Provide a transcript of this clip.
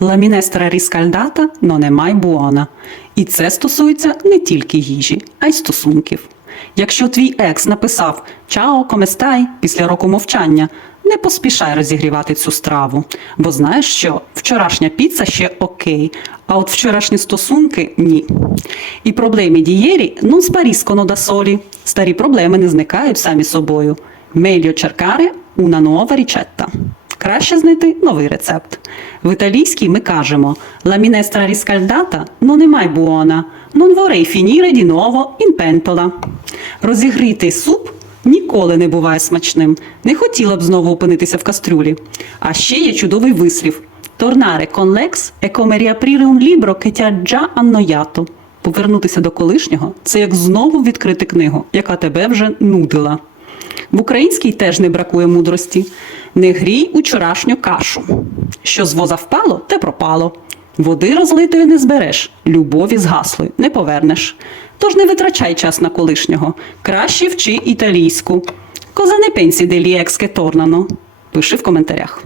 La minestra riscaldata non è. І це стосується не тільки їжі, а й стосунків. Якщо твій екс написав Чао, коместай після року мовчання, не поспішай розігрівати цю страву, бо знаєш що, вчорашня піца ще окей, а от вчорашні стосунки ні. І проблеми дієрі non spariscono da soli. Старі проблеми не зникають самі собою. Meglio cercare una nuova ricetta. Краще знайти новий рецепт. В італійській ми кажемо La minestra riscaldata non è mai buona, non vorrei finire di nuovo in pentola. Розігрітий суп ніколи не буває смачним. Не хотіла б знову опинитися в кастрюлі. А ще є чудовий вислів. Tornare con l'ex è come riaprire un libro che ti ha già annoiato. Повернутися до колишнього це як знову відкрити книгу, яка тебе вже нудила. В українській теж не бракує мудрості. Не грій учорашню кашу. Що з воза впало, те пропало. Води розлитої не збереш, любові згасли, не повернеш. Тож не витрачай час на колишнього. Краще вчи італійську. Коза не пенсі делі che? Пиши в коментарях.